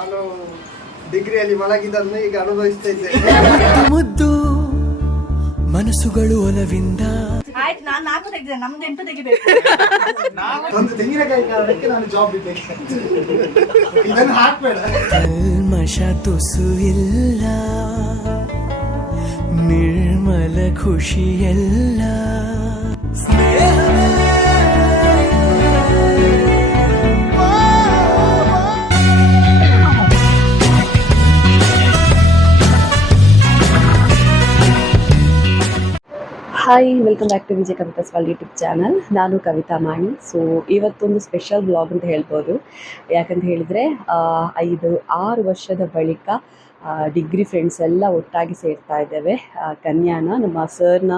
ನಾನು ಡಿಗ್ರಿಯಲ್ಲಿ ಮಲಗಿದ್ದನ್ನು ಈಗ ಅನುಭವಿಸ್ತಾ ಇದ್ದೇನೆ. ಮುದ್ದು ಮನಸ್ಸುಗಳು ಒಲವಿಂದ. ಆಯ್ತು, ನಾನು 4 ತೆಗೆದೆ, ನಮ್ದು 8 ತೆಗಿಬೇಕು. ಒಂದು ತೆಂಗಿನಕಾಯಿ ಕಾರಣಕ್ಕೆ ನಾನು ಜಾಬ್ ಬಿಡ್ಬೇಕು. ಇದನ್ನು ಹಾಕ್ಬೇಡ. ಕಲ್ಮಶ ತುಸು ಇಲ್ಲ, ನಿರ್ಮಲ ಖುಷಿಯಲ್ಲ. Hi, welcome back to Vijaya Kavitha's world YouTube channel. ನಾನು ಕವಿತಾ ಮಾಣಿ. ಸೊ ಇವತ್ತೊಂದು ಸ್ಪೆಷಲ್ ಬ್ಲಾಗ್ ಅಂತ ಹೇಳ್ಬೋದು. ಯಾಕಂತ ಹೇಳಿದರೆ 5-6 ವರ್ಷದ ಬಳಿಕ ಡಿಗ್ರಿ ಫ್ರೆಂಡ್ಸ್ ಎಲ್ಲ ಒಟ್ಟಾಗಿ ಸೇರ್ತಾ ಇದ್ದೇವೆ. ಕನ್ಯಾನ ನಮ್ಮ ಸರ್ನ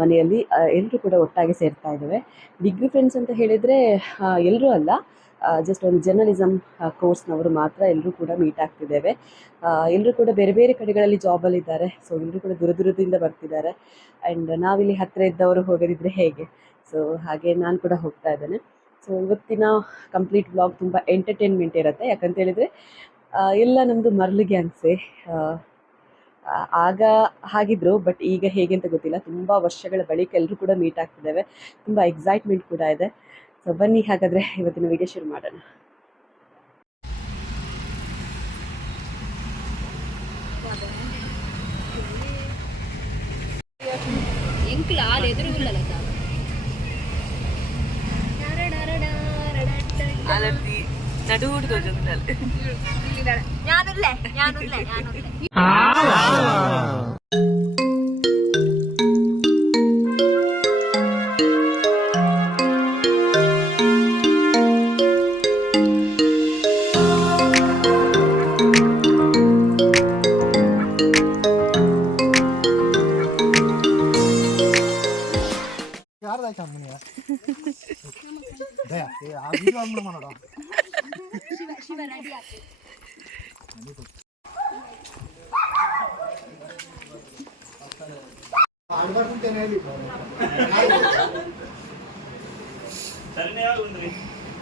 ಮನೆಯಲ್ಲಿ ಎಲ್ಲರೂ ಕೂಡ ಒಟ್ಟಾಗಿ ಸೇರ್ತಾ ಇದ್ದೇವೆ. ಡಿಗ್ರಿ ಫ್ರೆಂಡ್ಸ್ ಅಂತ ಹೇಳಿದರೆ ಎಲ್ಲರೂ ಅಲ್ಲ, ಜಸ್ಟ್ ಒಂದು ಜರ್ನಲಿಸಮ್ ಕೋರ್ಸ್ನವರು ಮಾತ್ರ ಎಲ್ಲರೂ ಕೂಡ ಮೀಟ್ ಆಗ್ತಿದ್ದೇವೆ. ಎಲ್ಲರೂ ಕೂಡ ಬೇರೆ ಬೇರೆ ಕಡೆಗಳಲ್ಲಿ ಜಾಬಲ್ಲಿದ್ದಾರೆ. ಸೊ ಎಲ್ಲರೂ ಕೂಡ ದೂರ ದೂರದಿಂದ ಬರ್ತಿದ್ದಾರೆ. ಆ್ಯಂಡ್ ನಾವಿಲ್ಲಿ ಹತ್ತಿರ ಇದ್ದವರು ಹೋಗದಿದ್ದರೆ ಹೇಗೆ? ಸೊ ಹಾಗೆ ನಾನು ಕೂಡ ಹೋಗ್ತಾ ಇದ್ದೇನೆ. ಸೊ ಇವತ್ತಿನ ಕಂಪ್ಲೀಟ್ ವ್ಲಾಗ್ ತುಂಬ ಎಂಟರ್ಟೈನ್ಮೆಂಟ್ ಇರುತ್ತೆ. ಯಾಕಂತ ಹೇಳಿದರೆ ಎಲ್ಲ ನಮ್ಮದು ಮರ್ಲು ಗ್ಯಾಂಗ್ಸೇ. ಆಗ ಹಾಗಿದ್ರು, ಬಟ್ ಈಗ ಹೇಗೆ ಅಂತ ಗೊತ್ತಿಲ್ಲ. ತುಂಬ ವರ್ಷಗಳ ಬಳಿಕ ಎಲ್ಲರೂ ಕೂಡ ಮೀಟ್ ಆಗ್ತಿದ್ದೇವೆ. ತುಂಬ ಎಕ್ಸೈಟ್ಮೆಂಟ್ ಕೂಡ ಇದೆ. ಸೊ ಬನ್ನಿ, ಹಾಗಾದರೆ ಇವತ್ತಿನ ವಿಡಿಯೋ ಶುರು ಮಾಡೋಣ.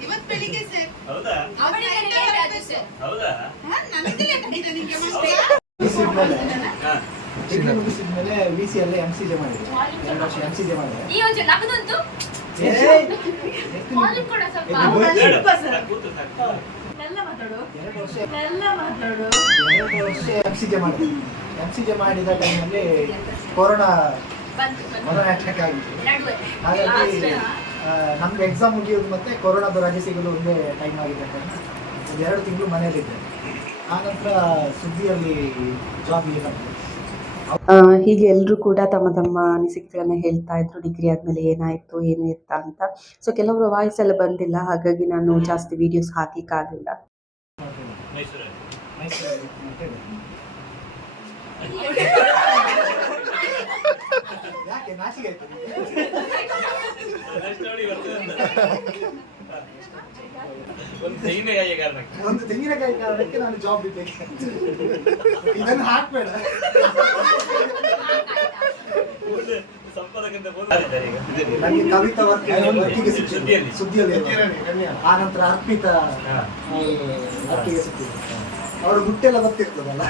ಇವತ್ತು ಬೆಳಿಗ್ಗೆ ಸರ್. ಹೌದಾ? ಮುಗಿಸಿದ್ಮೇಲೆ VC ಅಲ್ಲೇ MCJ ಮಾಡಿದೆ. 2 ವರ್ಷ MCJ ಮಾಡಿದೆ. MCJ ಮಾಡಿದ ಟೈಮಲ್ಲಿ ಕೊರೋನಾ ಅಟ್ಯಾಕ್ ಆಗಿತ್ತು. ಹಾಗಾಗಿ ನಮ್ಗೆ ಎಕ್ಸಾಮ್ ಮುಗಿಯೋದು ಮತ್ತೆ ಕೊರೋನಾದ ರಜೆ ಸಿಗಲು ಒಂದೇ ಟೈಮ್ ಆಗಿದೆ. ಒಂದು 2 ತಿಂಗಳು ಮನೆಯಲ್ಲಿದ್ದೆ. ಆನಂತರ ಸುದ್ದಿಯಲ್ಲಿ ಜಾಬಿಗೆ ಬಂದೆ. ಹೀಗೆ ಎಲ್ಲರೂ ಕೂಡ ತಮ್ಮ ತಮ್ಮ ಅನಿಸಿಕೆಗಳನ್ನು ಹೇಳ್ತಾ ಇದ್ರು. ಡಿಗ್ರಿ ಆದಮೇಲೆ ಏನಾಯಿತು ಏನು ಇತ್ತ ಅಂತ. ಸೊ ಕೆಲವರು ವಾಯ್ಸ್ ಎಲ್ಲ ಬಂದಿಲ್ಲ, ಹಾಗಾಗಿ ನಾನು ಜಾಸ್ತಿ ವೀಡಿಯೋಸ್ ಹಾಕಲಿಕ್ಕಾಗಲಿಲ್ಲ. ಒಂದು ತೆಂಗಿನಕಾಯಿ ಕಾರಣಕ್ಕೆ ನಾನು ಜಾಬ್ ಬಿಡ್ಬೇಕು. ಇದನ್ನು ಹಾಕ್ಬೇಡ. ನನಗೆ ಕವಿತಾ ವರ್ಕಿಗೆ ಸಿಕ್ಕಿದೆ ಸುದ್ದಿಯಲ್ಲಿ. ಆ ನಂತರ ಅರ್ಪಿತಾ ವರ್ಕಿಗೆ ಸಿಕ್ಕಿದೆ. ಅವರು ಗುಟ್ಟೆಲ್ಲ ಗೊತ್ತಿರ್ತದಲ್ಲ,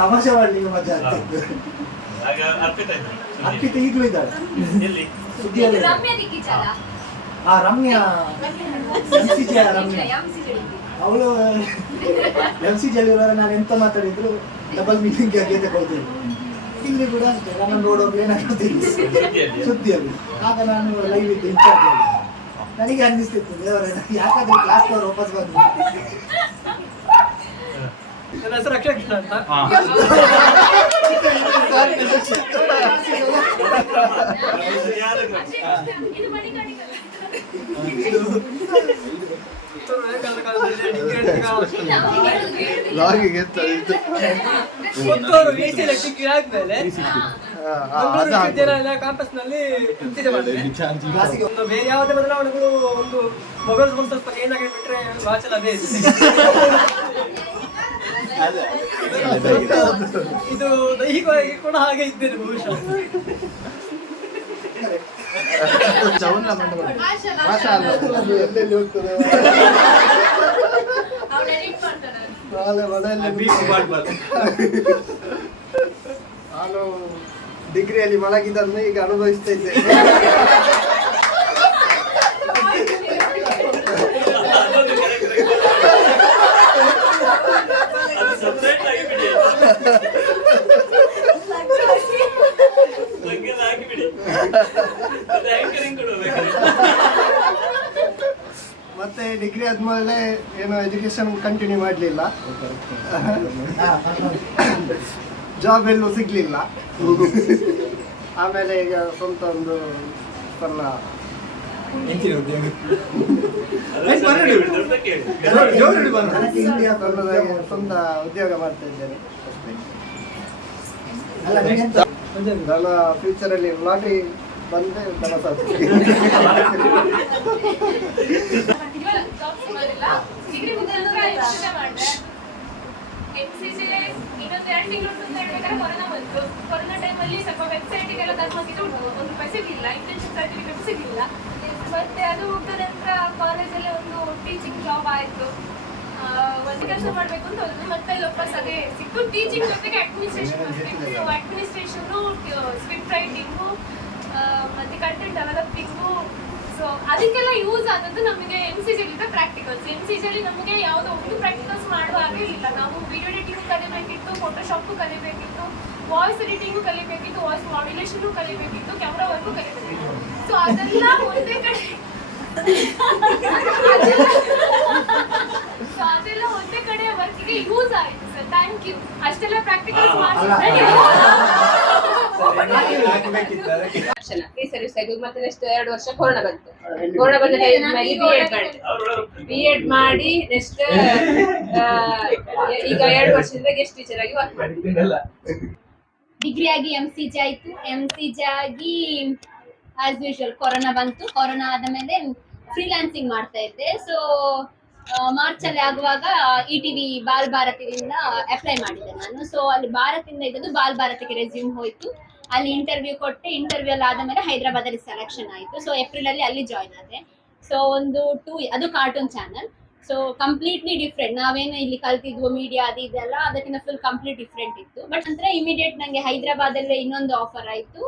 ತಮಾಷೆ ಮಾಡ್ಲಿಕ್ಕೆ ಮಜಾ ಆಗ್ತಿತ್ತು. ಅರ್ಪಿತಾ ಈಗಲೂ ಇದ್ದಾಳೆ ಸುದ್ದಿಯಲ್ಲಿ. ರಮ್ಯಾ MCJ ರಮ್ಯಾ, ಅವಳು MCJ ನಾನು ಎಂತ ಮಾತಾಡಿದ್ರು ಡಬಲ್ ಮೀಟಿಂಗ್ ಆಗಿ ತಗೊಳ್ತೀನಿ. ಇಲ್ಲಿ ಕೂಡ ಅಷ್ಟೇ, ನಾನು ನೋಡೋದು ಏನಾಗ್ತೀನಿ ಸುದ್ದಿಯಲ್ಲಿ. ಆಗ ನಾನು ಲೈವ್ ಇದ್ದೆ, ಇನ್ಚಾರ್ಜ್ ಆಗಿ. ನನಗೆ ಅನ್ನಿಸ್ತಿತ್ತು, ದೇವರೇ ಯಾಕಾದ್ರೂ ಕ್ಲಾಸ್ನವ್ರು ವಾಪಸ್ ಬಂದ್ರು. ನನ್ನ ಹೆಸರು ಅಕ್ಷಯ್ ಅಂತ. ಕ್ಯಾಂಪಸ್ ನಲ್ಲಿ ಬೇರೆ ಯಾವುದೇ ಬದಲಾವಣೆಗಳು, ಒಂದು ಮೊಬೈಲ್ ಫೋನ್ ಸ್ವಲ್ಪ ಚೇಂಜ್ ಆಗಿ ಬಿಟ್ರೆ ವಾಚ್ ಅದೇ ಇದು ದೈಹಿಕವಾಗಿ ಕೂಡ ಹಾಗೆ ಇದ್ದೇನೆ ಬಹುಶಃ. ಎಲ್ಲೆಲ್ಲಿ ಹೋಗ್ತದೆ ನಾನು ಡಿಗ್ರಿಯಲ್ಲಿ ಮಲಗಿದ್ದನ್ನು ಈಗ ಅನುಭವಿಸ್ತಾ ಇದ್ದೆ. ಮತ್ತೆ ಡಿಗ್ರಿ ಆದ್ಮೇಲೆ ಏನು ಎಜುಕೇಶನ್ ಕಂಟಿನ್ಯೂ ಮಾಡಲಿಲ್ಲ, ಜಾಬ್ ಎಲ್ಲೂ ಸಿಗ್ಲಿಲ್ಲ. ಆಮೇಲೆ ಈಗ ಸ್ವಂತ ಒಂದು ಸಣ್ಣ ಸ್ವಂತ ಉದ್ಯೋಗ ಮಾಡ್ತಾ ಇದ್ದೇನೆ. ನನ್ನ ಫ್ಯೂಚರ್ ಅಲ್ಲಿ ಲಾಟ್ರಿ ಬಂದ್ರೆ ದನ ಸಾಕು. ಕೊರೋನಾ ಟೈಮಲ್ಲಿ ಸ್ವಲ್ಪ ವೆಬ್ಸೈಟಿಗೆಲ್ಲ ಧರ್ಮಕ್ಕೆ ಒಂದು ಸಿಗಲಿಲ್ಲ, ಇಂಟರ್ನ್ಶಿಪ್ ಸರ್ಟಿಫಿಕೇಟ್ ಸಿಗಲಿಲ್ಲ. ಮತ್ತೆ ಅದು ಹೋದ ನಂತರ ಕಾಲೇಜಲ್ಲಿ ಒಂದು ಟೀಚಿಂಗ್ ಜಾಬ್ ಆಯಿತು. ಒಂದು ಕೆಲಸ ಮಾಡಬೇಕು ಅಂತ ಹೋದ್ರು, ಮತ್ತೆ ವಾಪಸ್ ಅದೇ ಸಿಕ್ತು. ಟೀಚಿಂಗ್ ಜೊತೆಗೆ ಅಡ್ಮಿನಿಸ್ಟ್ರೇಷನ್ ಸಿಕ್ತು. ಸೊ ಅಡ್ಮಿನಿಸ್ಟ್ರೇಷನು, ಸ್ಕ್ರಿಪ್ಟ್ ರೈಟಿಂಗು, ಮತ್ತೆ ಕಂಟೆಂಟ್ ಡೆವಲಪಿಂಗು. ಸೊ ಅದಕ್ಕೆಲ್ಲ ಯೂಸ್ ಆದದ್ದು ನಮಗೆ MCJಲಿದ್ದ ಪ್ರಾಕ್ಟಿಕಲ್ಸ್. MCJಲಿ ನಮಗೆ ಯಾವುದೋ ಒಂದು ಪ್ರಾಕ್ಟಿಕಲ್ಸ್ ಮಾಡುವ ಹಾಗೆ ಇಲ್ಲ. ನಾವು ವಿಡಿಯೋ ಎಡಿಟಿಂಗು ಕಲಿಬೇಕಿತ್ತು, ಫೋಟೋಶಾಪು ಕಲಿಬೇಕಿತ್ತು, ವಾಯ್ಸ್ ಎಡಿಟಿಂಗು ಕಲಿಬೇಕಿತ್ತು, ವಾಯ್ಸ್ ಮಾಡ್ಯುಲೇಷನು ಕಲಿಬೇಕಿತ್ತು, ಕ್ಯಾಮ್ರಾ ವರ್ಕು ಕಲಿಬೇಕಿತ್ತು. ಸೊ ಅದೆಲ್ಲ ಒಂದೇ ಕಡೆ ಅದೆಲ್ಲ ಒಂದೇ ಕಡೆ ವರ್ಕಿಗೆ ಯೂಸ್ ಆಯಿತು ಸರ್. Thank you. ಅಷ್ಟೆಲ್ಲ ಪ್ರಾಕ್ಟಿಕಲ್ಸ್ ಮಾಡಿದ್ರೆ ಸರ್ವಿಸ್ ಆಯ್ತು. ಮತ್ತೆ ನೆಕ್ಸ್ಟ್ 2 ವರ್ಷ ಕೊರೋನಾ ಬಂತು. ಕೊರೋನಾ ಬಂದ ಟೈಮಲ್ಲಿ BEd ಮಾಡಿ ನೆಕ್ಸ್ಟ್ ಈಗ 2 ವರ್ಷದಿಂದ ಗೆಸ್ಟ್ ಟೀಚರ್ ಆಗಿ ವರ್ಕ್ ಮಾಡ್ತಿದ್ದೀನಿ. ಡಿಗ್ರಿ ಆಗಿ MCJ ಆಯಿತು. MCJ ಆಗಿ ಆಸ್ ಯೂಶುವಲ್ ಕೊರೋನಾ ಬಂತು. ಕೊರೋನಾ ಆದ ಮೇಲೆ ಫ್ರೀಲಾನ್ಸಿಂಗ್ ಮಾಡ್ತಾ ಇದ್ದೆ. ಸೊ ಮಾರ್ಚಲ್ಲಿ ಆಗುವಾಗ ETV ಬಾಲ್ ಭಾರತಿಯಿಂದ ಅಪ್ಲೈ ಮಾಡಿದ್ದೆ ನಾನು. ಸೊ ಅಲ್ಲಿ ಭಾರತಿಂದ ಇದ್ದದ್ದು ಬಾಲ್ ಭಾರತಿಗೆ ರೆಸ್ಯೂಮ್ ಹೋಯಿತು. ಅಲ್ಲಿ ಇಂಟರ್ವ್ಯೂ ಕೊಟ್ಟೆ. ಇಂಟರ್ವ್ಯೂ ಎಲ್ಲ ಆದಮೇಲೆ ಹೈದರಾಬಾದಲ್ಲಿ ಸೆಲೆಕ್ಷನ್ ಆಯಿತು. ಸೊ ಏಪ್ರಿಲಲ್ಲಿ ಅಲ್ಲಿ ಜಾಯ್ನ್ ಆದೆ. ಸೊ ಒಂದು 2 ಅದು cartoon channel. So completely different. ನಾವೇನು ಇಲ್ಲಿ ಕಲ್ತಿದ್ವು ಮೀಡಿಯಾ ಅದು ಇದೆಲ್ಲ ಅದಕ್ಕಿಂತ ಫುಲ್ ಕಂಪ್ಲೀಟ್ ಡಿಫ್ರೆಂಟ್ ಇತ್ತು. ಬಟ್ ನಂತರ ಇಮಿಡಿಯೇಟ್ ನನಗೆ ಹೈದರಾಬಾದಲ್ಲೇ ಇನ್ನೊಂದು ಆಫರ್ ಆಯಿತು.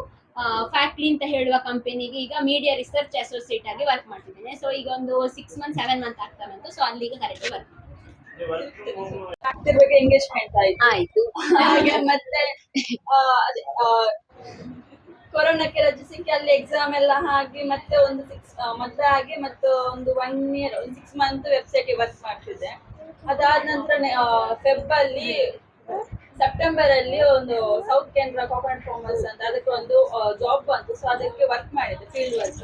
ಫ್ಯಾಕ್ಟ್ಲಿ ಅಂತ ಹೇಳುವ ಕಂಪನಿಗೆ ಈಗ ಮೀಡಿಯಾ ರಿಸರ್ಚ್ ಅಸೋಸಿಯೇಟ್ ಆಗಿ ವರ್ಕ್ ಮಾಡ್ತಿದ್ದೇನೆ. ಸೊ ಈಗ ಒಂದು 6 ಮಂತ್ 7 ಮಂತ್ ಆಗ್ತಾ ಬಂತು. ಸೊ ಅಲ್ಲಿಗೆ ಕರೆಕ್ಟ್ ವರ್ಕ್ ಬಗ್ಗೆ ಎಂಗೇಜ್ಮೆಂಟ್ ಆಯ್ತು. ಹಾಗೆ ಮತ್ತೆ ಕೊರೋನಾಕ್ಕೆ ರಜೆ ಸಿಕ್ಕಿ ಅಲ್ಲಿ ಎಕ್ಸಾಮ್ ಎಲ್ಲ ಹಾಗೆ ಮತ್ತೆ ಒಂದು 6 ಮದುವೆ ಆಗಿ ಮತ್ತೆ ಒಂದು 1 ಇಯರ್ 6 ಮಂತ್ ವೆಬ್ಸೈಟ್ ವರ್ಕ್ ಮಾಡ್ತಿದ್ದೆ. ಅದಾದ ನಂತರ ಸೆಪ್ಟೆಂಬರ್ ಅಲ್ಲಿ ಒಂದು ಸೌತ್ ಕೇಂದ್ರ ಕೋಕೋನಟ್ ಫಾರ್ಮರ್ಸ್ ಅಂತ ಅದಕ್ಕೆ ಒಂದು ಜಾಬ್ ಬಂತು. ಸೊ ಅದಕ್ಕೆ ವರ್ಕ್ ಮಾಡಿದೆ, ಫೀಲ್ಡ್ ವರ್ಕ್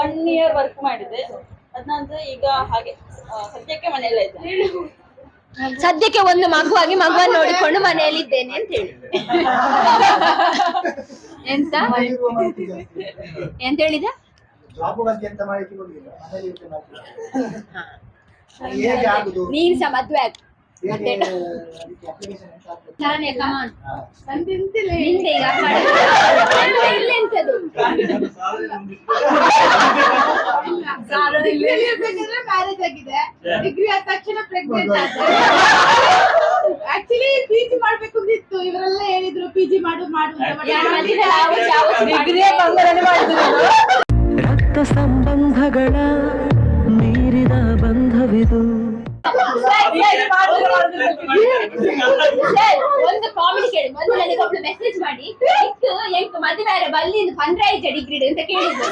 1 ಇಯರ್ ವರ್ಕ್ ಮಾಡಿದೆ. ಅದ ನಂತರ ಈಗ ಹಾಗೆ ಸದ್ಯಕ್ಕೆ ಮನೆಯಲ್ಲ ಇದ್ದೇನೆ. ಸದ್ಯಕ್ಕೆ ಒಂದು ಮಗುವಾಗಿ ಮಗುವನ್ನು ನೋಡಿಕೊಂಡು ಮನೆಯಲ್ಲಿದ್ದೇನೆ ಅಂತ ಹೇಳಿ. ಎಂತ ಎಂತ ಹೇಳಿದ? ಜಾಬ್ ಬಗ್ಗೆ ಅಂತ ಮಾಹಿತಿ ಕೊಡಲಿಲ್ಲ, ಮನೆಯಲ್ಲಿ ಇರ್ತೇನೆ ಹೇಗೆ ಆಗುದು? ನೀನ್ ಸಹ ಮದ್ವೆ ಆಗ ಹೇಗೆ ಅಪ್ಲಿಕೇಶನ್ ಅಂತ ಆಗ್ತದೆ? ನಾನೇ ಕಮಾನ್ ನಿಂದೆ ಈಗ ಇಲ್ಲೆಂತದು ಮ್ಯಾರೇಜ್ ಆಗಿದೆ. ಡಿಗ್ರಿ ಆದ ತಕ್ಷಣ ಪ್ರೆಗ್ನೆಂಟ್ ಆದ್ರೆ ಆಕ್ಚುಲಿ PG ಮಾಡ್ಬೇಕು ಅಂದಿತ್ತು. ಇವರೆಲ್ಲ ಹೇಳಿದ್ರು PG ಮಾಡು ರಕ್ತ ಸಂಬಂಧಗಳ ಮೀರಿದ ಬಂಧವಿದು. ಒಂದು ಕಾಮಿಡಿ ಕೇಳಿ. ಮೊದಲು ನನಗೆ ಒಬ್ಳು ಮೆಸೇಜ್ ಮಾಡಿ ಎಂಟು ಮದುವೆ ಬಲ್ಲಿಂದ 15 ಡಿಗ್ರಿ ಅಂತ ಕೇಳಿದ್ರು.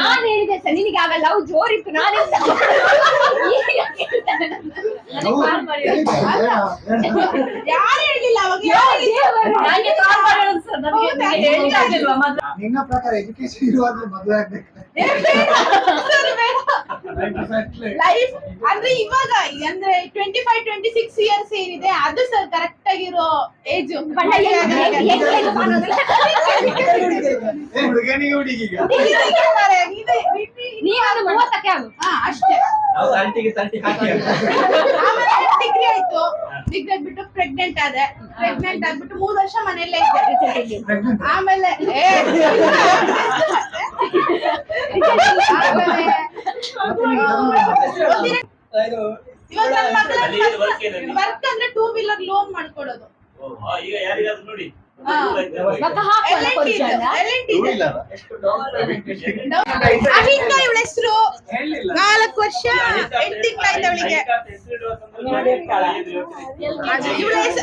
ನಾನು ಹೇಳಿದೆ ಸರ್ ನಿನಗೆ ಆಗ ಲವ್ ಜೋರಿತ್ತು. ನಾನು ಯಾರು ಹೇಳಿಲ್ಲ ಅವಾಗ. ನಿನ್ನ ಪ್ರಕಾರ ಎಜುಕೇಶನ್ ಇರುವಾಗ ಮದುವೆ ಆಗ್ಬೇಕು ಲೈಫ್ ಅಂದ್ರೆ ಇವಾಗ ಅಂದ್ರೆ 25-26 ಇಯರ್ಸ್ ಏನಿದೆ ಅದು ಸರ್ ಕರೆಕ್ಟ್ ಆಗಿರೋ ಏಜ್. ನೀನು 30ಕ್ಕೆ ಆಗು ಅಷ್ಟೇ. ಆಮೇಲೆ ಡಿಗ್ರಿ ಆಯ್ತು. ಡಿಗ್ರಿ ಆಗ್ಬಿಟ್ಟು ಪ್ರೆಗ್ನೆಂಟ್ ಆದೆ. ಪ್ರೆಗ್ನೆಂಟ್ ಆಗ್ಬಿಟ್ಟು 3 ವರ್ಷ ಮನೆಯಲ್ಲೇ ಇದ್ದೆ. ಆಮೇಲೆ ಇದು ಇವಾಗ ನನ್ನ ಮಗಳ ವರ್ಕ್ ಅಂದ್ರೆ 2 ವೀಲರ್ ಲೋನ್ ಮಾಡ್ಕೊಡೋದು. ಈಗ ಯಾರಿಗಾದ್ರೂ ನೋಡಿ ಅಹಿಂಗ ಇವಳ ಹೆಸರು 4 ವರ್ಷ 8 ತಿಂಗಳಾಯ್ತು ಅವಳಿಗೆ.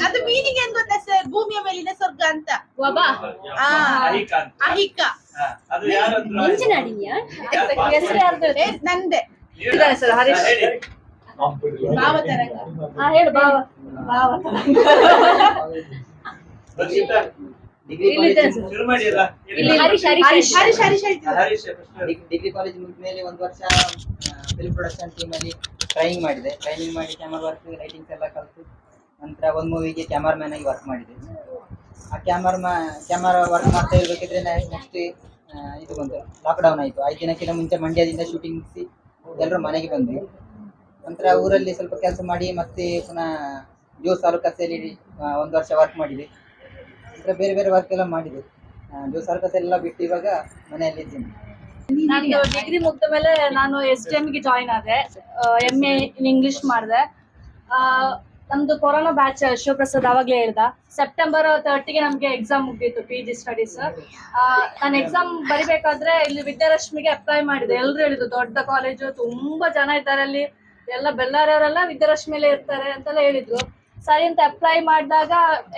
ಅದು ಮೀನಿಂಗ್ ಏನ್ ಗೊತ್ತಾ ಸರ್? ಭೂಮಿಯ ಮೇಲಿನ ಸ್ವರ್ಗ ಅಂತ. ಅಹಿಕ ನಂದೆ ಸರ್ ಹರೀಶ್ ಭಾವ ತರಂಗ. ಹೇಳು ಭಾವ ಶುರು ಮಾಡಿಲ್ಲ ಡಿಗ್ರಿ ಕಾಲೇಜ್ ಮುಗಿದ್ಮೇಲೆ 1 ವರ್ಷ ಫಿಲ್ಮ್ ಪ್ರೊಡಕ್ಷನ್ ಟೀಮ್ ಅಲ್ಲಿ ಟ್ರೈನಿಂಗ್ ಮಾಡಿದೆ. ಟ್ರೈನಿಂಗ್ ಮಾಡಿ ಕ್ಯಾಮರಾ ವರ್ಕ್ ರೈಟಿಂಗ್ಸ್ ಎಲ್ಲ ಕಲಿತು ನಂತರ ಒಂದು ಮೂವಿಗೆ ಕ್ಯಾಮರಾಮ್ಯಾನ್ ಆಗಿ ವರ್ಕ್ ಮಾಡಿದೆ. ಆ ಕ್ಯಾಮರಾ ವರ್ಕ್ ಮಾಡ್ತಾ ಇರ್ಬೇಕಿದ್ರೆ ನೆಕ್ಸ್ಟ್ ಇದು ಬಂತು, ಲಾಕ್ಡೌನ್ ಆಯಿತು. 5 ದಿನಕ್ಕಿಂತ ಮುಂಚೆ ಮಂಡ್ಯದಿಂದ ಶೂಟಿಂಗ್ ಮುಗಿಸಿ ಎಲ್ಲರೂ ಮನೆಗೆ ಬಂದ್ವಿ. ನಂತರ ಊರಲ್ಲಿ ಸ್ವಲ್ಪ ಕೆಲಸ ಮಾಡಿ ಮತ್ತೆ ಪುನಃ ಜೋಸ್ ಸರ್ಕಸಲ್ಲಿ 1 ವರ್ಷ ವರ್ಕ್ ಮಾಡಿದೆ. ನಂತರ ಬೇರೆ ಬೇರೆ ವರ್ಕ್ ಎಲ್ಲ ಮಾಡಿದೆ. ಜೋಸ್ ಸರ್ಕಸ್ ಎಲ್ಲ ಬಿಟ್ಟು ಇವಾಗ ಮನೆಯಲ್ಲಿ ಇದ್ದೀನಿ. ನಾನು ಡಿಗ್ರಿ ಮುಗಿದ ಮೇಲೆ ನಾನು SDM ಗೆ ಜಾಯಿನ್ ಆದೆ. MA ಇನ್ ಇಂಗ್ಲಿಷ್ ಮಾಡಿದೆ. ನಮ್ದು ಕೊರೋನಾ ಬ್ಯಾಚ್ ಶಿವಪ್ರಸಾದ್ ಅವಾಗಲೇ ಹೇಳ್ದ. ಸೆಪ್ಟೆಂಬರ್ 30ಗೆ ನಮಗೆ ಎಕ್ಸಾಮ್ ಮುಗಿದಿತ್ತು PG ಸ್ಟಡೀಸ್. ನಾನು ಎಕ್ಸಾಮ್ ಬರಿಬೇಕಾದ್ರೆ ಇಲ್ಲಿ ವಿದ್ಯಾರಶ್ಮಿಗೆ ಅಪ್ಲೈ ಮಾಡಿದೆ. ಎಲ್ಲರೂ ಹೇಳಿದ್ರು ದೊಡ್ಡ ಕಾಲೇಜು, ತುಂಬಾ ಜನ ಇದ್ದಾರೆ ಅಲ್ಲಿ, ಎಲ್ಲ ಬೆಳ್ಳಾರಿಯವರೆಲ್ಲ ವಿದ್ಯಾರಶ್ಮಿಲೇ ಇರ್ತಾರೆ ಅಂತೆಲ್ಲ ಹೇಳಿದ್ರು. ಸರಿ ಅಂತ ಅಪ್ಲೈ ಮಾಡಿದಾಗ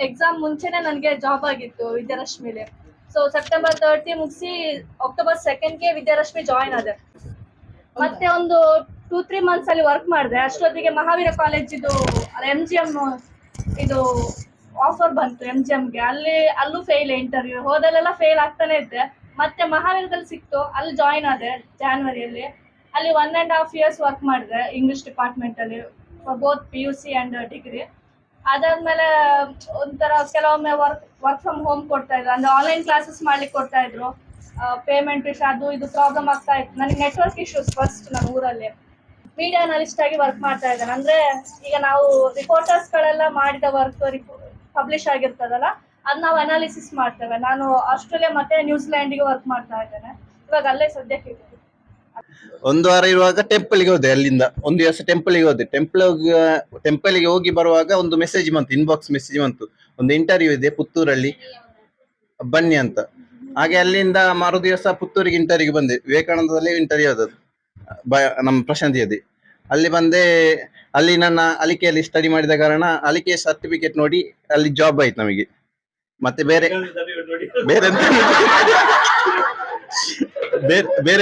ಎಕ್ಸಾಮ್ ಮುಂಚೆನೆ ನನಗೆ ಜಾಬ್ ಆಗಿತ್ತು ವಿದ್ಯಾರಶ್ಮಿಲಿ. ಸೊ ಸೆಪ್ಟೆಂಬರ್ 30 ಮುಗಿಸಿ ಅಕ್ಟೋಬರ್ 2ಗೆ ವಿದ್ಯಾರಶ್ಮಿ ಜಾಯಿನ್ ಆದೆ. ಮತ್ತೆ ಒಂದು 2-3 ಮಂತ್ಸ್ ಅಲ್ಲಿ ವರ್ಕ್ ಮಾಡಿದೆ. ಅಷ್ಟೊತ್ತಿಗೆ ಮಹಾವೀರ ಕಾಲೇಜಿದು MGM ಇದು ಆಫರ್ ಬಂತು MGMಗೆ. ಅಲ್ಲೂ ಫೇಲ್, ಇಂಟರ್ವ್ಯೂ ಹೋದಲ್ಲೆಲ್ಲ ಫೇಲ್ ಆಗ್ತಾನೆ ಇದ್ದೆ. ಮತ್ತೆ ಮಹಾವೀರದಲ್ಲಿ ಸಿಕ್ತು, ಅಲ್ಲಿ ಜಾಯಿನ್ ಆದೆ ಜಾನ್ವರಿಯಲ್ಲಿ. ಅಲ್ಲಿ 1.5 years ವರ್ಕ್ ಮಾಡಿದೆ ಇಂಗ್ಲಿಷ್ ಡಿಪಾರ್ಟ್ಮೆಂಟಲ್ಲಿ for both PUC and degree. ಅದಾದ್ಮೇಲೆ ಒಂಥರ ಕೆಲವೊಮ್ಮೆ ವರ್ಕ್ ಫ್ರಮ್ ಹೋಮ್ ಕೊಡ್ತಾ ಇದ್ರು, ಅಂದ್ರೆ ಆನ್ಲೈನ್ ಕ್ಲಾಸಸ್ ಮಾಡ್ಲಿಕ್ಕೆ ಕೊಡ್ತಾ ಇದ್ರು. ಪೇಮೆಂಟ್ ಇಶ್ಯೂ ಅದು ಇದು ಪ್ರಾಬ್ಲಮ್ ಆಗ್ತಾ ಇತ್ತು. ನನಗೆ ನೆಟ್ವರ್ಕ್ ಇಶ್ಯೂಸ್ ಫಸ್ಟ್. ನನ್ನ ಊರಲ್ಲಿ ಮೀಡಿಯಾ ಅನಲಿಸ್ಟ್ ಆಗಿ ವರ್ಕ್ ಮಾಡ್ತಾ ಇದ್ದೇನೆ. ಅಂದ್ರೆ ಈಗ ನಾವು ರಿಪೋರ್ಟರ್ಸ್ಗಳೆಲ್ಲ ಮಾಡಿದ ವರ್ಕ್ ಪಬ್ಲಿಷ್ ಆಗಿರ್ತದಲ್ಲ, ಅದು ನಾವು ಅನಾಲಿಸಿಸ್ ಮಾಡ್ತೇವೆ. ನಾನು ಆಸ್ಟ್ರೇಲಿಯಾ ಮತ್ತೆ ನ್ಯೂಜಿಲ್ಯಾಂಡಿಗೆ ವರ್ಕ್ ಮಾಡ್ತಾ ಇದ್ದೇನೆ. ಇವಾಗ ಅಲ್ಲೇ ಸದ್ಯಕ್ಕೆ ಇದ್ದೇನೆ. 1 ವಾರ ಇರುವಾಗ ಟೆಂಪಲ್ಗೆ ಹೋದೆ. ಅಲ್ಲಿಂದ 1 ದಿವಸ ಟೆಂಪಲ್ಗೆ ಹೋದೆ. ಟೆಂಪಲ್ಗೆ ಹೋಗಿ ಬರುವಾಗ ಒಂದು ಮೆಸೇಜ್ ಬಂತು, ಇನ್ಬಾಕ್ಸ್ ಮೆಸೇಜ್ ಬಂತು, ಒಂದು ಇಂಟರ್ವ್ಯೂ ಇದೆ ಪುತ್ತೂರಲ್ಲಿ, ಬನ್ನಿ ಅಂತ. ಹಾಗೆ ಅಲ್ಲಿಂದ ಮರು ದಿವಸ ಪುತ್ತೂರಿಗೆ ಇಂಟರ್ವ್ಯೂಗೆ ಬಂದೆ. ವಿವೇಕಾನಂದದಲ್ಲಿ ಇಂಟರ್ವ್ಯೂ ಆದದ್ದು ನಮ್ಮ ಪ್ರಶಾಂತಿಯದಿ. ಅಲ್ಲಿ ಬಂದೆ. ಅಲ್ಲಿ ನನ್ನ ಅಲಿಕೆಯಲ್ಲಿ ಸ್ಟಡಿ ಮಾಡಿದ ಕಾರಣ ಅಲಿಕೆ ಸರ್ಟಿಫಿಕೇಟ್ ನೋಡಿ ಅಲ್ಲಿ ಜಾಬ್ ಆಯ್ತು ನಮಗೆ. ಮತ್ತೆ ಬೇರೆ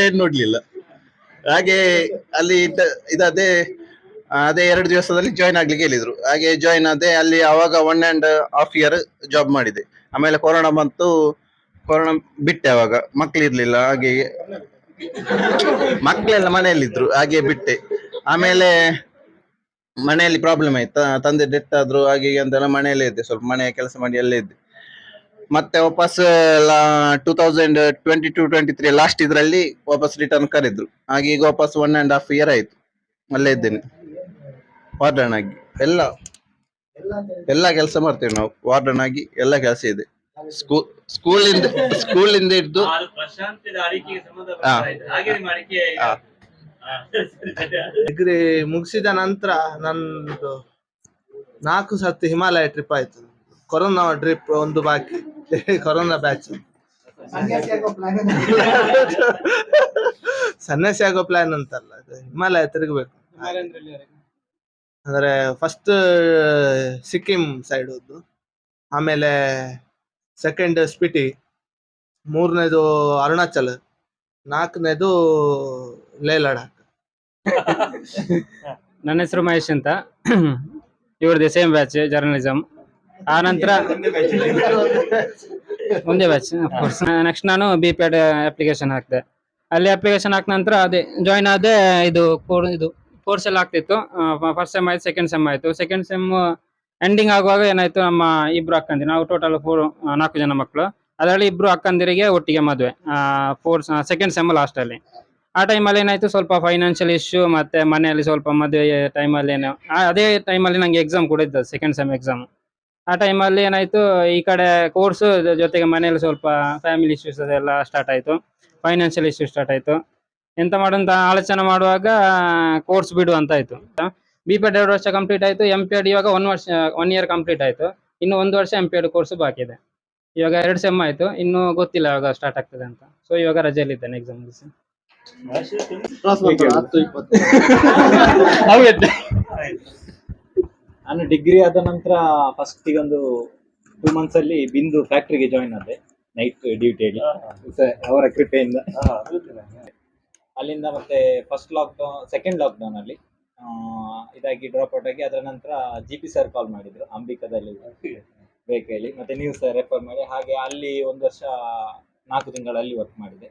ಏನ್ ನೋಡ್ಲಿಲ್ಲ. ಹಾಗೆ ಅಲ್ಲಿ ಅದೇ 2 ದಿವಸದಲ್ಲಿ ಜಾಯಿನ್ ಆಗ್ಲಿಕ್ಕೆ ಹೇಳಿದ್ರು. ಹಾಗೆ ಜಾಯಿನ್ ಆದೆ. ಅಲ್ಲಿ ಅವಾಗ 1.5 year ಜಾಬ್ ಮಾಡಿದೆ. ಆಮೇಲೆ ಕೊರೋನಾ ಬಂತು. ಕೊರೋನಾ ಬಿಟ್ಟೆ. ಅವಾಗ ಮಕ್ಳಿರ್ಲಿಲ್ಲ, ಹಾಗೆ ಮಕ್ಳೆಲ್ಲ ಮನೆಯಲ್ಲಿದ್ರು, ಹಾಗೆ ಬಿಟ್ಟೆ. ಆಮೇಲೆ ಮನೆಯಲ್ಲಿ ಪ್ರಾಬ್ಲಮ್ ಆಯ್ತು, ತಂದೆ ಡೆತ್ ಆದ್ರು, ಹಾಗೆ ಅಂತೆಲ್ಲ ಮನೆಯಲ್ಲೇ ಇದ್ದೆ. ಸ್ವಲ್ಪ ಮನೆಯ ಕೆಲಸ ಮಾಡಿ ಅಲ್ಲೇ ಇದ್ದೆ. ಮತ್ತೆ ವಾಪಸ್ 2022-23 ಲಾಸ್ಟ್ ಇದ್ರಲ್ಲಿ ವಾಪಸ್ ರಿಟರ್ನ್ ಕರೆದ್ರು. ಹಾಗೆ ಈಗ ವಾಪಸ್ 1.5 year ಆಯ್ತು ಅಲ್ಲೇ ಇದ್ದೇನೆ ವಾರ್ಡನ್ ಆಗಿ. ಎಲ್ಲ ಕೆಲಸ ಮಾಡ್ತೇವೆ ನಾವು ವಾರ್ಡನ್ ಆಗಿ. ಎಲ್ಲ ಕೆಲಸ ಇದೆ. ಸ್ಕೂಲಿಂದ ಹಿಡಿದು ಡಿಗ್ರಿ ಮುಗಿಸಿದ ನಂತರ ನಂದು 4 ಸರ್ತಿ ಹಿಮಾಲಯ ಟ್ರಿಪ್ ಆಯ್ತು. ಕೊರೋನಾ ಟ್ರಿಪ್ ಒಂದು ಬಾಕಿ, ಕೊರೋನಾ ಬ್ಯಾಚ್. ಸನ್ಯಾಸಿ ಆಗೋ ಪ್ಲಾನ್ ಅಂತಲ್ಲ, ಹಿಮಾಲಯ ತಿರುಗಬೇಕು. ಅಂದ್ರೆ ಫಸ್ಟ್ ಸಿಕ್ಕಿಂ ಸೈಡ್ ಹೋದ್ದು, ಆಮೇಲೆ ಸೆಕೆಂಡ್ ಸ್ಪಿಟಿ, 3ನೇದು ಅರುಣಾಚಲ್, 4ನೇದು ಲೇ ಲಡಾಖ್. ನನ್ನ ಹೆಸರು ಮಹೇಶ್ ಅಂತ. ಇವ್ರದ್ದು ಸೇಮ್ ಬ್ಯಾಚ್ ಜರ್ನಲಿಸಮ್. ಆ ನಂತರ ಒಂದೇ ಬ್ಯಾಚ್. ನೆಕ್ಸ್ಟ್ ನಾನು BPED ಅಪ್ಲಿಕೇಶನ್ ಹಾಕಿದೆ. ಅಲ್ಲಿ ಅಪ್ಲಿಕೇಶನ್ ಹಾಕಿದ ನಂತರ ಅದೇ ಜಾಯಿನ್ ಆದೆ. ಇದು ಕೋರ್ಸ್ ಎಲ್ಲ ಆಗ್ತಿತ್ತು. ಫಸ್ಟ್ ಸೆಮ್ ಆಯ್ತು, ಸೆಕೆಂಡ್ ಸೆಮ್ ಆಯ್ತು. ಸೆಕೆಂಡ್ ಸೆಮ್ ಎಂಡಿಂಗ್ ಆಗುವಾಗ ಏನಾಯ್ತು, ನಮ್ಮ 2 ಅಕ್ಕಂದಿರು, ನಾವು ಟೋಟಲ್ 4 ಜನ ಮಕ್ಕಳು, ಅದರಲ್ಲಿ 2 ಅಕ್ಕಂದಿರಿಗೆ ಒಟ್ಟಿಗೆ ಮದುವೆ ಸೆಕೆಂಡ್ ಸೆಮ್ ಲಾಸ್ಟ್ ಅಲ್ಲಿ. ಆ ಟೈಮಲ್ಲಿ ಏನಾಯ್ತು, ಸ್ವಲ್ಪ ಫೈನಾನ್ಷಿಯಲ್ ಇಶ್ಯೂ, ಮತ್ತೆ ಮನೆಯಲ್ಲಿ ಸ್ವಲ್ಪ ಮದುವೆ ಟೈಮಲ್ಲಿ ಅದೇ ಟೈಮಲ್ಲಿ ನಂಗೆ ಎಕ್ಸಾಮ್ ಕೂಡ ಇದ್ದದ್ದು, ಸೆಕೆಂಡ್ ಸೆಮ್ ಎಕ್ಸಾಮ್. ಆ ಟೈಮಲ್ಲಿ ಏನಾಯ್ತು, ಈ ಕಡೆ ಕೋರ್ಸ್ ಜೊತೆಗೆ ಮನೆಯಲ್ಲಿ ಸ್ವಲ್ಪ ಫ್ಯಾಮಿಲಿ ಇಶ್ಯೂಸ್ ಅದೆಲ್ಲ ಸ್ಟಾರ್ಟ್ ಆಯ್ತು, ಫೈನಾನ್ಷಿಯಲ್ ಇಶ್ಯೂ ಸ್ಟಾರ್ಟ್ ಆಯ್ತು. ಎಂತ ಮಾಡುವಂತ ಆಲೋಚನೆ ಮಾಡುವಾಗ ಕೋರ್ಸ್ ಬಿಡು ಅಂತ ಆಯ್ತು. B.Ped 2 ವರ್ಷ ಕಂಪ್ಲೀಟ್ ಆಯ್ತು. M.Ped ಇವಾಗ 1 ಇಯರ್ ಕಂಪ್ಲೀಟ್ ಆಯ್ತು. ಇನ್ನು 1 ವರ್ಷ M.Ped ಕೋರ್ಸ್ ಬಾಕಿ ಇದೆ. ಇವಾಗ 2 ಸೆಮ್ ಆಯ್ತು, ಇನ್ನು ಗೊತ್ತಿಲ್ಲ ಯಾವಾಗ ಸ್ಟಾರ್ಟ್ ಆಗ್ತದೆ ಅಂತ. ಸೊ ಇವಾಗ ರಜೆಯಲ್ಲಿ ಇದ್ದೇನೆ ಎಕ್ಸಾಮ್ ಮುಗಿಸಿ. ನಾನು ಡಿಗ್ರಿ ಆದ ನಂತರ ಫಸ್ಟಿಗೆ ಒಂದು 2 months ಅಲ್ಲಿ ಬಿಂದು ಫ್ಯಾಕ್ಟ್ರಿಗೆ ಜಾಯಿನ್ ಆದೆ, ನೈಟ್ ಡ್ಯೂಟಿಯಲ್ಲಿ ಅವರ ಕೃಪೆಯಿಂದ. ಅಲ್ಲಿಂದ ಮತ್ತೆ ಸೆಕೆಂಡ್ ಲಾಕ್ಡೌನ್ ಅಲ್ಲಿ ಇದಾಗಿ ಡ್ರಾಪ್ ಔಟ್ ಆಗಿ, ಅದರ ನಂತರ GP ಸರ್ ಕಾಲ್ ಮಾಡಿದ್ರು ಅಂಬಿಕಾದಲ್ಲಿ ಬೇಕು ಹೇಳಿ, ಮತ್ತೆ ನೀವು ಸರ್ ರೆಫರ್ ಮಾಡಿ, ಹಾಗೆ ಅಲ್ಲಿ 1 ವರ್ಷ 4 ತಿಂಗಳಲ್ಲಿ ವರ್ಕ್ ಮಾಡಿದೆ.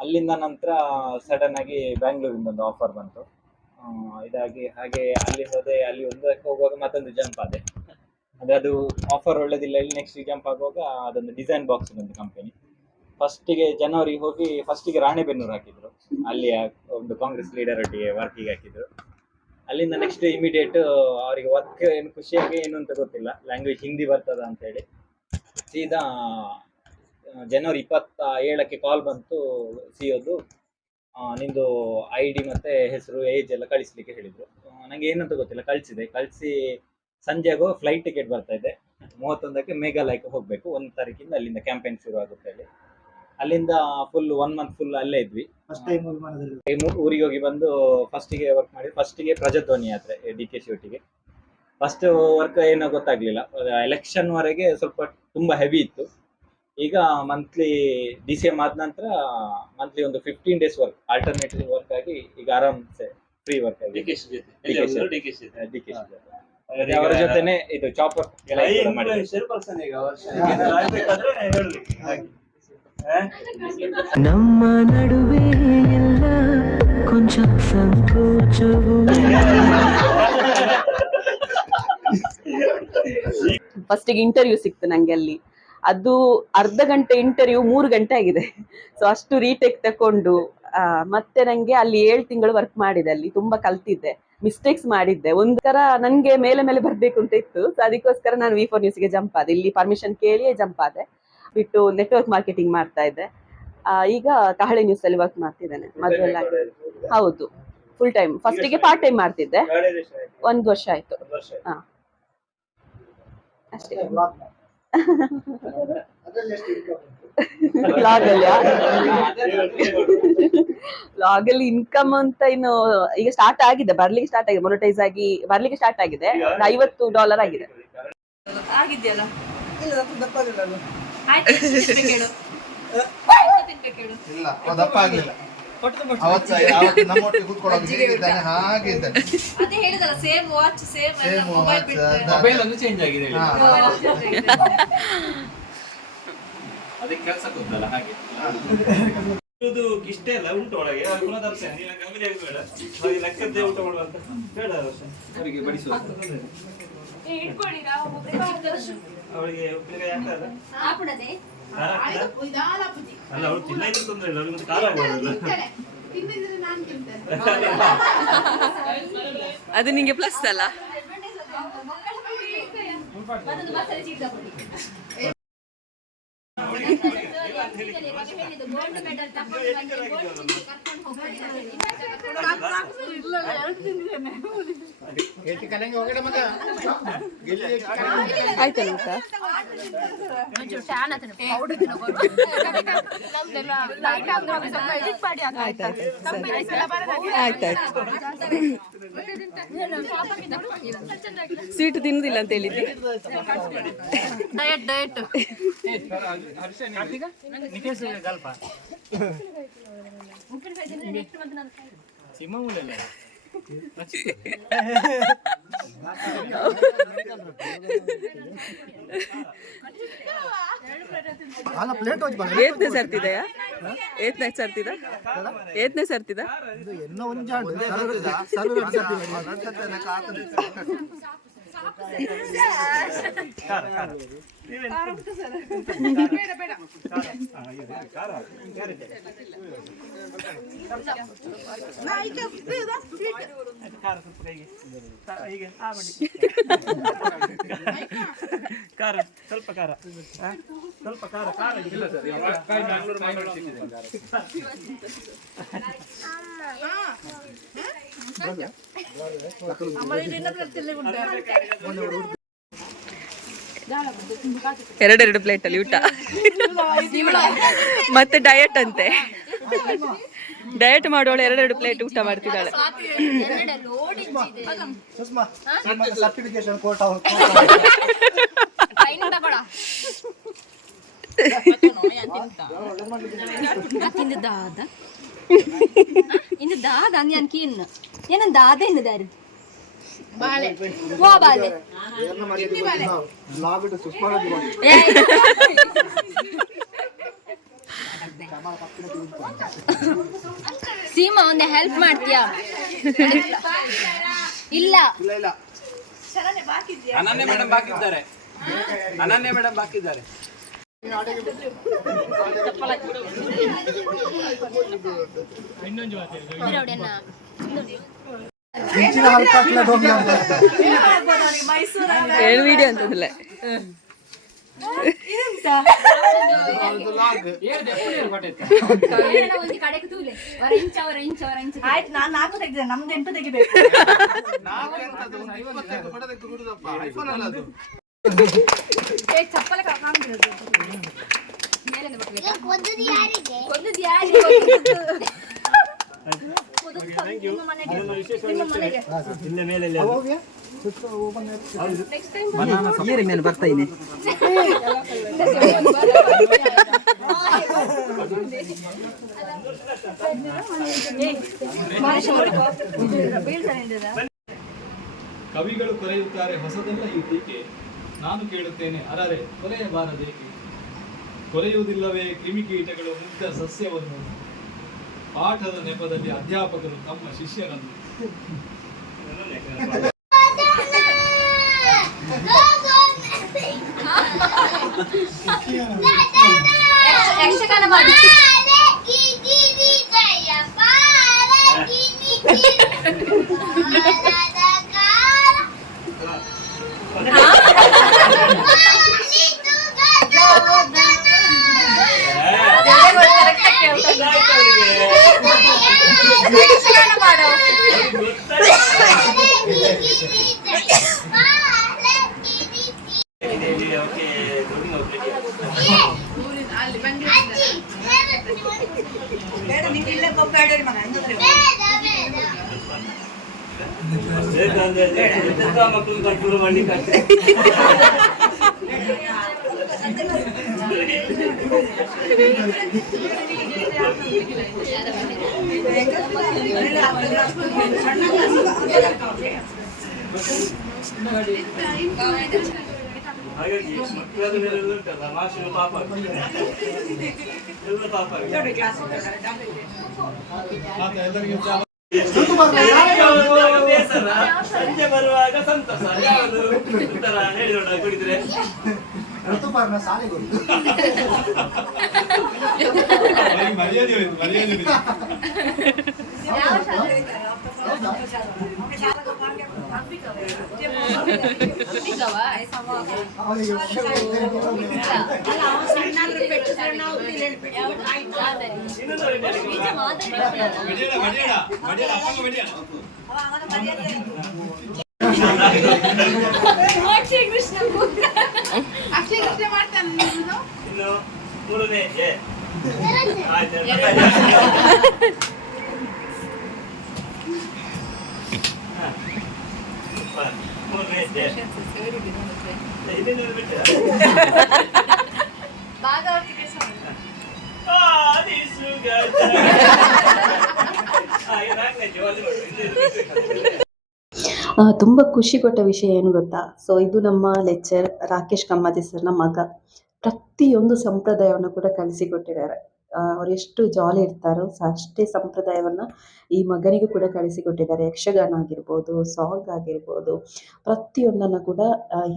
ಅಲ್ಲಿಂದ ನಂತರ ಸಡನ್ ಆಗಿ ಬ್ಯಾಂಗ್ಳೂರಿಂದ ಒಂದು ಆಫರ್ ಬಂತು. ಇದಾಗಿ ಹಾಗೆ ಅಲ್ಲಿ ಹೋದೆ. ಅಲ್ಲಿ 1 ವರ್ಷ ಹೋಗುವಾಗ ಮತ್ತೊಂದು ಜಂಪ್ ಆದೆ. ಅದು ಆಫರ್ ಒಳ್ಳೇದಿಲ್ಲ, ಇಲ್ಲಿ ನೆಕ್ಸ್ಟ್ ಜಂಪ್ ಆಗುವಾಗ ಅದೊಂದು ಡಿಸೈನ್ ಬಾಕ್ಸ್ ಒಂದು ಕಂಪನಿ. ಫಸ್ಟಿಗೆ ಜನವರಿ ಹೋಗಿ ಫಸ್ಟಿಗೆ ರಾಣೆಬೆನ್ನೂರು ಹಾಕಿದ್ರು, ಅಲ್ಲಿ ಒಂದು ಕಾಂಗ್ರೆಸ್ ಲೀಡರ್ ಒಟ್ಟಿಗೆ ವರ್ಕಿಗೆ ಹಾಕಿದ್ರು. ಅಲ್ಲಿಂದ ನೆಕ್ಸ್ಟ್ ಇಮಿಡಿಯೇಟ್ ಅವರಿಗೆ ವರ್ಕ್ ಏನು ಖುಷಿಯಾಗಿ ಏನು ಅಂತ ಗೊತ್ತಿಲ್ಲ, ಲ್ಯಾಂಗ್ವೇಜ್ ಹಿಂದಿ ಬರ್ತದ ಅಂತ ಹೇಳಿ ಸೀದಾ ಜನವರಿ 27ಕ್ಕೆ ಕಾಲ್ ಬಂತು ಸಿಯೋದು, ನಿಂದು ID ಮತ್ತೆ ಹೆಸರು ಏಜ್ ಎಲ್ಲ ಕಳಿಸ್ಲಿಕ್ಕೆ ಹೇಳಿದ್ರು. ನಂಗೆ ಏನಂತ ಗೊತ್ತಿಲ್ಲ, ಕಳಿಸಿ ಸಂಜೆ ಆಗೋ ಫ್ಲೈಟ್ ಟಿಕೆಟ್ ಬರ್ತಾ ಇದೆ. 31ಕ್ಕೆ ಮೇಘಾಲಯಕ್ಕೆ ಹೋಗ್ಬೇಕು, 1 ತಾರೀಕಿಂದ ಅಲ್ಲಿಂದ ಕ್ಯಾಂಪೇನ್ ಶುರು ಆಗುತ್ತೆ ಹೇಳಿ. ಅಲ್ಲಿಂದ ಫುಲ್ 1 month ಫುಲ್ ಅಲ್ಲೇ ಇದ್ವಿ. ಊರಿಗೆ ಹೋಗಿ ಬಂದು ಫಸ್ಟಿಗೆ ವರ್ಕ್ ಮಾಡಿ, ಫಸ್ಟಿಗೆ ಪ್ರಜಾಧ್ವನಿ ಯಾತ್ರೆ DK ಶಿವಟಿಗೆ ಫಸ್ಟ್ ವರ್ಕ್ ಏನೋ ಗೊತ್ತಾಗ್ಲಿಲ್ಲ. ಎಲೆಕ್ಷನ್ ವರೆಗೆ ಸ್ವಲ್ಪ ತುಂಬಾ ಹೆವಿ ಇತ್ತು. ಈಗ ಮಂತ್ಲಿ DCM ಆದ ನಂತರ ಮಂತ್ಲಿ ಒಂದು 15 days ವರ್ಕ್, ಆಲ್ಟರ್ನೇಟಿವ್ ವರ್ಕ್ ಆಗಿ ಈಗ ಆರಾಮ್ಸೆ ಫ್ರೀ ವರ್ಕ್ ಆಗಿ DK ಅವರ ಜೊತೆನೆ ಇದು ಚಾಪರ್ ನಮ್ಮ ನಡುವೆ ಎಲ್ಲ ಕೊಂಚ ಸಂಕೋಚವು. ಫಸ್ಟಿಗೆ ಇಂಟರ್ವ್ಯೂ ಸಿಕ್ತು ನಂಗೆ ಅಲ್ಲಿ. ಅದು ಅರ್ಧ ಗಂಟೆ ಇಂಟರ್ವ್ಯೂ 3 ಗಂಟೆ ಆಗಿದೆ. ಸೊ ಅಷ್ಟು ರೀಟೇಕ್ ತಕೊಂಡು ಮತ್ತೆ ನಂಗೆ ಅಲ್ಲಿ 7 ತಿಂಗಳು ವರ್ಕ್ ಮಾಡಿದೆ. ಅಲ್ಲಿ ತುಂಬಾ ಕಲ್ತಿದ್ದೆ, ಮಿಸ್ಟೇಕ್ಸ್ ಮಾಡಿದ್ದೆ. ಒಂಥರ ನನ್ಗೆ ಮೇಲೆ ಬರ್ಬೇಕು ಅಂತ ಇತ್ತು. ಸೊ ಅದಕ್ಕೋಸ್ಕರ ನಾನು V4 ನ್ಯೂಸ್ಗೆ ಜಂಪ್ ಆದೆ. ಇಲ್ಲಿ ಪರ್ಮಿಷನ್ ಕೇಳಿಯೇ ಜಂಪ್ ಆದೆ. ಬಿಟ್ಟು ನೆಟ್ವರ್ಕ್ ಮಾರ್ಕೆಟಿಂಗ್ ಮಾಡ್ತಾ ಇದ್ದೆ. ಈಗ ಕಹಳೆ ನ್ಯೂಸ್ ಅಲ್ಲಿ ವರ್ಕ್ ಮಾಡ್ತಿದ್ದೇನೆ. ಮದುವೆಲ್ಲ ಹೌದು, ಫುಲ್ ಟೈಮ್. ಫಸ್ಟಿಗೆ ಪಾರ್ಟ್ ಟೈಮ್ ಮಾಡ್ತಿದ್ದೆ, 1 ವರ್ಷ ಆಯ್ತು. ಅಷ್ಟೇ. ಲಾಗಲ್ಲಿ ಇನ್ಕಮ್ ಅಂತ ಇನ್ನು ಈಗ ಸ್ಟಾರ್ಟ್ ಆಗಿದೆ, ಬರ್ಲಿಕ್ಕೆ ಸ್ಟಾರ್ಟ್ ಆಗಿದೆ, ಮೊನಿಟೈಸ್ ಆಗಿ ಬರ್ಲಿಕ್ಕೆ ಸ್ಟಾರ್ಟ್ ಆಗಿದೆ. $50 ಆಗಿದೆ. ಆಗಿದೆಯಲ್ಲ ದಪ್ಪ ಆಗ್ಲಿಲ್ಲ. ನಮ್ಮೊಟ್ಟಿಗೆ ಕೂತ್ಕೊಳ್ಳೋದು ಹೇಗಿದ್ದಾನೆ ಹಾಗೆ ಇದ್ದಾನೆ. ಅದೇ ಹೇಳಿದಲ್ಲ, ಸೇಮ್ ವಾಚ್ ಸೇಮ್ ಮೊಬೈಲ್ ಒಂದು ಚೇಂಜ್ ಆಗಿದೆ, ಅದಕ್ಕೆ ಕೆಲಸ ಗೊತ್ತಲ್ಲ ಹಾಗೆ. ಇದು ಇಷ್ಟೇ ಅಲ್ಲ, ಉಂಟು ಒಳಗೆ ಗಮನ ಬೇಡ, ಲೆಕ್ಕದ್ದೇ ಊಟ ಮಾಡುವಂತ ಬೇಡ ಅವರಿಗೆ ಬಡಿಸುವ. ಅವಳಿಗೆ ಉಪ್ಪಿನಕಾಯಿ ಆಗ್ತದ ಅಲ್ಲ, ಅವಳು ತಿನ್ನೈತೆ ತೊಂದ್ರೆ ಇಲ್ಲ, ಅವಳಿಗೆ ಖಾರ ಆಗುವುದಿಲ್ಲ. ಅದು ನಿಂಗೆ ಪ್ಲಸ್ ಅಲ್ಲ. ಸ್ವೀಟ್ ತಿನ್ನುದಿಲ್ಲ ಅಂತ ಹೇಳಿದ್ದೆ. ಏತ್ನೇ ಸರ್ತಿದೆಯಾ? ಏತ್ನೇ ಸರ್ತಿದ? ಏತ್ನೇ ಸರ್ತಿದ? ಖಾರ ಸ್ವಲ್ಪ ಖಾರ ಸ್ವಲ್ಪ ಖಾರ ಖಾರ ಇಲ್ಲ ಸರ್ ಬ್ಯಾಂಗ್ಳೂರ್ ಮಂಗಳೂರು ಎರಡೆರಡು ಪ್ಲೇಟಲ್ಲಿ ಊಟ ಮತ್ತೆ ಡಯಟ್ ಅಂತೆ. ಡಯಟ್ ಮಾಡೋಳು ಎರಡೆರಡು ಪ್ಲೇಟ್ ಊಟ ಮಾಡ್ತಿದ್ದಾಳೆ. ಸರ್ಟಿಫಿಕೇಶನ್ ಕೋರ್ಟ್ ಇನ್ನು ದಾದ ಅನ್ಯಾನ್ಕಿ ಇನ್ನು ಏನಂದ ದಾದ ಇನ್ನು ದಾರಿ ಬಾಳೆ ಓ ಬಾಳೆ ಸೀಮಾ ಒಂದೇ ಹೆಲ್ಪ್ ಮಾಡ್ತೀಯಾ? ಇಲ್ಲ ಅನನ್ಯ ಮೇಡಮ್ ಬಾಕಿದ್ದಾರೆ. ಅನನ್ಯ ಮೇಡಮ್ ಬಾಕಿದ್ದಾರೆ. ಏನು ವಿಡಿಯೋ ಅಂತಂದಿಲ್ಲ. ಆಯ್ತು ನಾನು 4 ತೆಗೆದೆ ನಮ್ದು 8 ತೆಗಿಬೇಕು. ಚಪ್ಪಲ ಕಾಣ್ತಿರೋದು ಮೇಲೆ ಬರ್ತಾ ಇದೆ. ಕವಿಗಳು ಕೊರೆಯುತ್ತಾರೆ ಹೊಸದೆಲ್ಲ ಈ ಟೀಕೆ, ನಾನು ಕೇಳುತ್ತೇನೆ ಅರರೆ ಕೊರೆಯಬಾರದೇಕೆ? ಕೊರೆಯುವುದಿಲ್ಲವೇ ಕ್ರಿಮಿಕೀಟಗಳು ಮುಗ್ಧ ಸಸ್ಯವನ್ನು? ಪಾಠದ ನೆಪದಲ್ಲಿ ಅಧ್ಯಾಪಕರು ತಮ್ಮ ಶಿಷ್ಯರನ್ನು ಯಕ್ಷಗಾನ ಮಾಡಿ ಮಕ್ಕಳು ಕಂಟ್ರೋಲ್ ಮಾಡ್ಲಿಕ್ಕೆ ಹಾಗಾಗಿ ಮಕ್ಕಳ ಮೇಲೆ ಉಂಟಲ್ಲ ಮಾಸ್ಟರ್ ಪಾಪ ಎಲ್ಲ ಪಾಪ ಸಂಜೆ ಬರುವಾಗ ಸಂತಸ ಯಾವುದು ಉತ್ತರ ಹೇಳಿರೋಣ ಕುಡಿದ್ರೆ ಋತುಪರ್ಣ ಶಾಲೆ ಗೊತ್ತು. ಮರ್ಯಾದೆ ಹೋಯ್ತು, ಮರ್ಯಾದೆ ಅಕ್ಷಯ ಕೃಷ್ಣ ಮಾಡ್ತಾನೆ. ಇನ್ನು ಮೂರನೇ ಆಯ್ತು ತುಂಬ ಖುಷಿ ಕೊಟ್ಟ ವಿಷಯ ಏನು ಗೊತ್ತಾ? ಸೊ ಇದು ನಮ್ಮ ಲೆಕ್ಚರ್ ರಾಕೇಶ್ ಕಮ್ಮತಿ ಸರ್ನ ಮಗ. ಪ್ರತಿಯೊಂದು ಸಂಪ್ರದಾಯವನ್ನು ಕೂಡ ಕಲಿಸಿಕೊಟ್ಟಿದ್ದಾರೆ. ಅವ್ರು ಎಷ್ಟು ಜಾಲಿ ಇರ್ತಾರೋ ಅಷ್ಟೇ ಸಂಪ್ರದಾಯವನ್ನು ಈ ಮಗನಿಗೂ ಕೂಡ ಕಲಿಸಿಕೊಟ್ಟಿದ್ದಾರೆ. ಯಕ್ಷಗಾನ ಆಗಿರ್ಬೋದು, ಸಾಂಗ್ ಆಗಿರ್ಬೋದು, ಪ್ರತಿಯೊಂದನ್ನು ಕೂಡ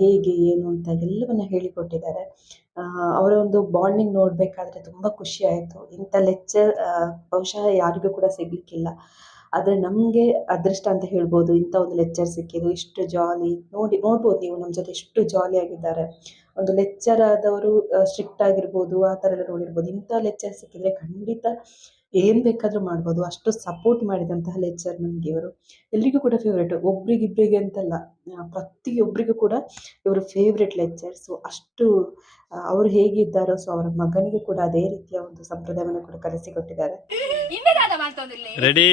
ಹೇಗೆ ಏನು ಅಂತ ಎಲ್ಲವನ್ನು ಹೇಳಿಕೊಟ್ಟಿದ್ದಾರೆ. ಅವರ ಒಂದು ಬಾಂಡಿಂಗ್ ನೋಡಬೇಕಾದ್ರೆ ತುಂಬ ಖುಷಿ ಆಯಿತು. ಇಂಥ ಲೆಕ್ಚರ್ ಬಹುಶಃ ಯಾರಿಗೂ ಕೂಡ ಸಿಗಲಿಕ್ಕಿಲ್ಲ. ಆದರೆ ನಮಗೆ ಅದೃಷ್ಟ ಅಂತ ಹೇಳ್ಬೋದು, ಇಂಥ ಒಂದು ಲೆಕ್ಚರ್ ಸಿಕ್ಕಿದ್ದು. ಇಷ್ಟು ಜಾಲಿ ನೋಡ್ಬೋದು ನೀವು ನಮ್ಮ ಜೊತೆ ಎಷ್ಟು ಜಾಲಿಯಾಗಿದ್ದಾರೆ. ಒಂದು ಲೆಕ್ಚರ್ ಆದವರು ಸ್ಟ್ರಿಕ್ಟ್ ಆಗಿರ್ಬೋದು, ಆ ಥರ ಎಲ್ಲ ನೋಡಿರ್ಬೋದು. ಇಂಥ ಲೆಕ್ಚರ್ ಸಿಕ್ಕಿದರೆ ಖಂಡಿತ ಏನು ಬೇಕಾದರೂ ಮಾಡ್ಬೋದು. ಅಷ್ಟು ಸಪೋರ್ಟ್ ಮಾಡಿದಂತಹ ಲೆಕ್ಚರ್ ನಮಗೆ ಇವರು. ಎಲ್ರಿಗೂ ಕೂಡ ಫೇವ್ರೇಟ್, ಒಬ್ರಿಗಿಬ್ರಿಗೆ ಅಂತಲ್ಲ, ಪ್ರತಿಯೊಬ್ಬರಿಗೂ ಕೂಡ ಇವರು ಫೇವ್ರೇಟ್ ಲೆಕ್ಚರ್. ಸೊ ಅಷ್ಟು ಅವರು ಹೇಗಿದ್ದಾರೋ ಸೊ ಅವರ ಮಗನಿಗೆ ಕೂಡ ಅದೇ ರೀತಿಯ ಒಂದು ಸಂಪ್ರದಾಯವನ್ನು ಕೂಡ ಕಲಿಸಿಕೊಟ್ಟಿದ್ದಾರೆ. ರೆಡಿ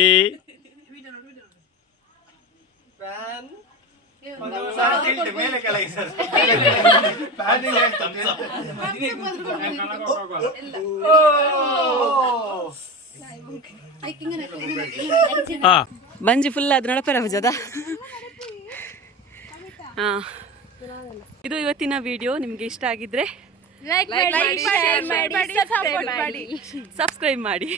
ಬಂಜಿ ಫುಲ್ ಅದು ನಡಪರ ಹುಜದ. ಹಾಂ, ಇದು ಇವತ್ತಿನ ವಿಡಿಯೋ. ನಿಮಗೆ ಇಷ್ಟ ಆಗಿದ್ರೆ ಲೈಕ್ ಮಾಡಿ, ಶೇರ್ ಮಾಡಿ, ಸಬ್ಸ್ಕ್ರೈಬ್ ಮಾಡಿ.